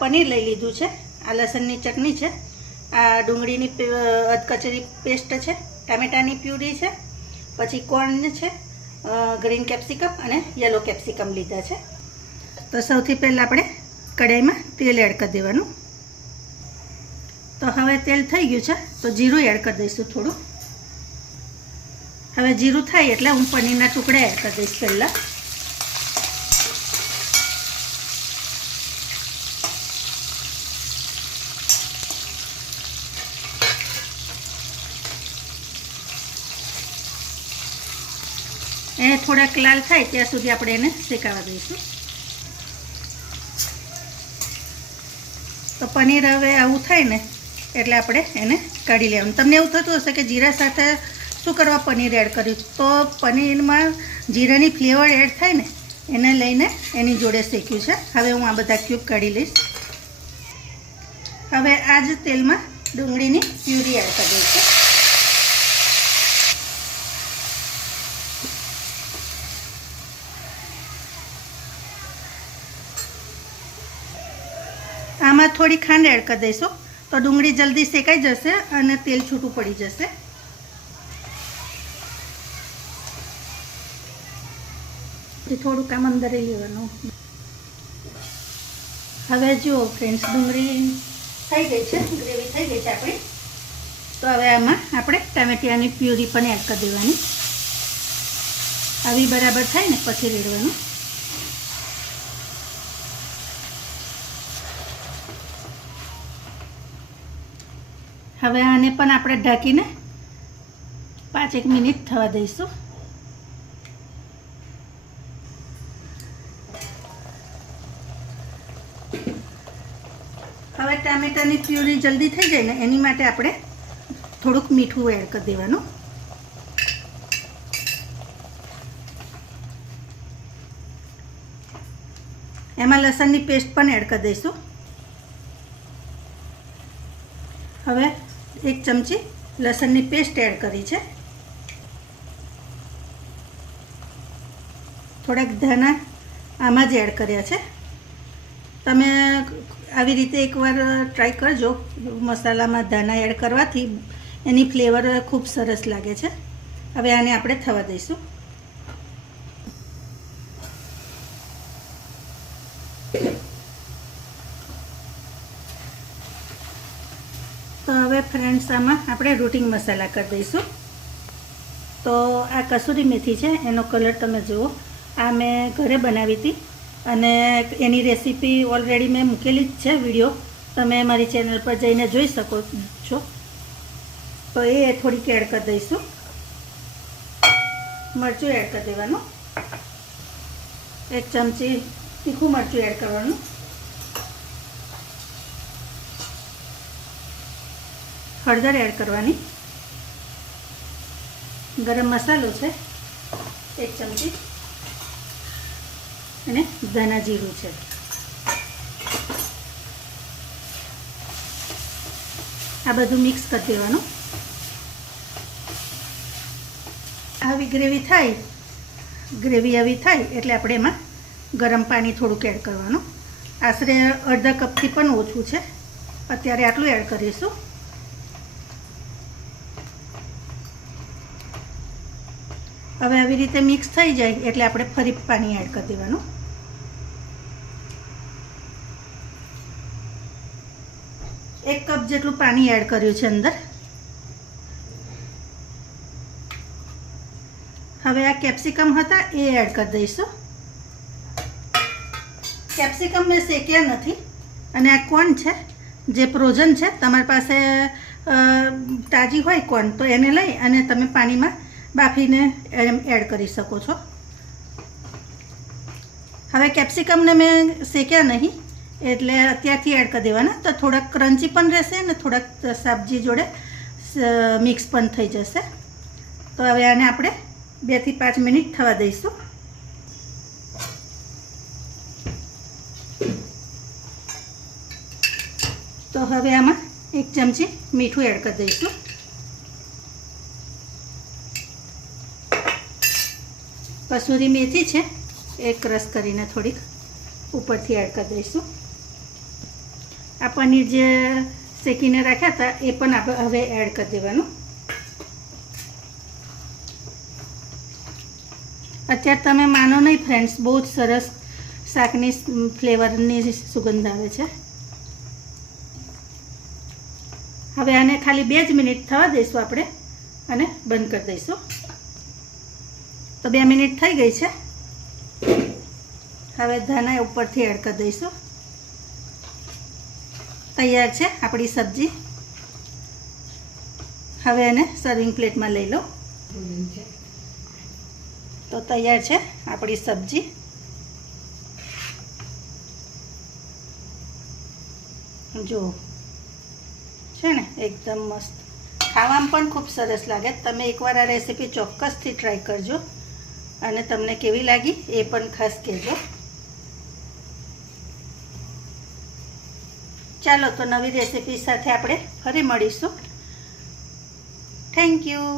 પનીર લઈ લીધું છે, આ લસણની ચટણી છે, આ ડુંગળીની અધકચરી પેસ્ટ છે, ટામેટાની પ્યુરી છે, પછી કોર્ન છે, ગ્રીન કેપ્સિકમ અને યલો કેપ્સિકમ લીધા છે. તો સૌથી પહેલાં આપણે કઢાઈમાં તેલ એડ કરી દેવાનું. તો હવે તેલ થઈ ગયું છે તો જીરું એડ કરી દઈશું થોડું. હવે જીરું થાય એટલે હું પનીરના ટુકડા એડ કરી દઈશ પહેલાં. એને થોડાક લાલ થાય ત્યાં સુધી આપણે એને શેકાવા દઈશું. તો પનીર હવે આવું થાય ને એટલે આપણે એને કાઢી લેવાનું. તમને એવું થતું હશે કે જીરા સાથે શું કરવા પનીર એડ કર્યું, તો પનીરમાં જીરાની ફ્લેવર એડ થાય ને એને લઈને એની જોડે શેક્યું છે. હવે હું આ બધા ક્યુબ કાઢી લઈશ. હવે આ જ તેલમાં ડુંગળીની પ્યુરી એડ કરી દઈશું. આમાં થોડી ખાંડ એડ કરી દઈશું તો ડુંગળી જલ્દી શેકાઈ જશે અને તેલ છૂટું પડી જશે. થોડુંક આમ અંદર લેવાનું. હવે જુઓ ફ્રેન્ડ્સ, ડુંગળી થઈ ગઈ છે, ગ્રેવી થઈ ગઈ છે આપણી. તો હવે આમાં આપણે ટામેટાની પ્યુરી પણ એડ કરી દેવાની. આવી બરાબર થાય ને પછી રેડવાનું. હવે આને પણ આપણે ઢાંકીને 5-1 મિનિટ થવા દઈશું. હવે ટામેટાની પ્યુરી જલ્દી થઈ જાય ને એની માટે આપણે થોડુંક મીઠું એડ કરી દેવાનું. એમાં લસણની પેસ્ટ પણ એડ કરી દઈશું. હવે 1 ચમચી લસણની પેસ્ટ એડ કરી છે. થોડાક ધાણા આમાં જ એડ કર્યા છે. તમે આવી રીતે એકવાર ટ્રાય કરજો. મસાલામાં ધાણા એડ કરવાથી એની ફ્લેવર ખૂબ સરસ લાગે છે. હવે આને આપણે થવા દઈશું. તો હવે ફ્રેન્ડ્સ આમાં આપણે રૂટિંગ મસાલા કરી દઈશું. તો આ કસૂરી મેથી છે, એનો કલર તમે જુઓ. આ મેં ઘરે બનાવી હતી અને એની રેસીપી ઓલરેડી મેં મૂકેલી જ છે વિડીયો. તમે મારી ચેનલ પર જઈને જોઈ શકો છો. તો એ થોડીક એડ કરી દઈશું. મરચું એડ કરી દેવાનું. 1 ચમચી તીખું મરચું એડ કરવાનું. હળદર એડ કરવાની. ગરમ મસાલો છે 1 ચમચી અને ધાણા જીરું છે. આ બધું મિક્સ કરી દેવાનું. આવી ગ્રેવી થાય, ગ્રેવી આવી થાય એટલે આપણે એમાં ગરમ પાણી થોડુંક એડ કરવાનું. આશરે અડધા કપથી પણ ઓછું છે. અત્યારે આટલું એડ કરીશું. હવે આવી રીતે મિક્સ થઈ જાય એટલે આપણે ફરી પાણી એડ કરી દેવાનું. એક કપ જેટલું પાણી એડ કર્યું છે અંદર. હવે આ કેપ્સિકમ હતા એ એડ કરી દઈશું. કેપ્સિકમ મેં શેક્યા નથી અને આ કોર્ન છે જે ફ્રોઝન છે. તમારી પાસે તાજી હોય કોર્ન તો એને લઈ અને તમે પાણીમાં બાફીને એડ કરી શકો છો. હવે કેપ્સિકમને મેં શેક્યા નહીં એટલે અત્યારથી એડ કરી દેવાના. તો થોડાક ક્રન્ચી પણ રહેશે અને થોડાક સબ્જી જોડે મિક્સ પણ થઈ જશે. તો હવે આને આપણે 2 થી 5 મિનિટ થવા દઈશું. તો હવે આમાં 1 ચમચી મીઠું એડ કરી દઈશું. કસૂરી મેથી છે એ ક્રશ કરીને થોડીક ઉપરથી એડ કરી દઈશું. આ પનીર જે શેકીને રાખ્યા હતા એ પણ આપણે હવે એડ કરી દેવાનું. અત્યારે તમે માનો નહીં ફ્રેન્ડ્સ, બહુ જ સરસ શાકની ફ્લેવરની સુગંધ આવે છે. હવે આને ખાલી 2 જ મિનિટ થવા દઈશું આપણે અને બંધ કરી દઈશું. તો 2 મિનિટ થઈ ગઈ છે. હવે ધાણા ઉપરથી એડ કરી દઈશું. તૈયાર છે આપણી સબ્જી. હવે એને સર્વિંગ પ્લેટમાં લઈ લો. તો તૈયાર છે આપણી સબ્જી. જો છે ને એકદમ મસ્ત, ખાવામાં પણ ખૂબ સરસ લાગે. તમે એકવાર આ રેસીપી ચોક્કસથી ટ્રાય કરજો અને તમને કેવી લાગી એ પણ ખાસ કહેજો. ચાલો તો નવી રેસીપી સાથે આપણે ફરી મળીશું. Thank you.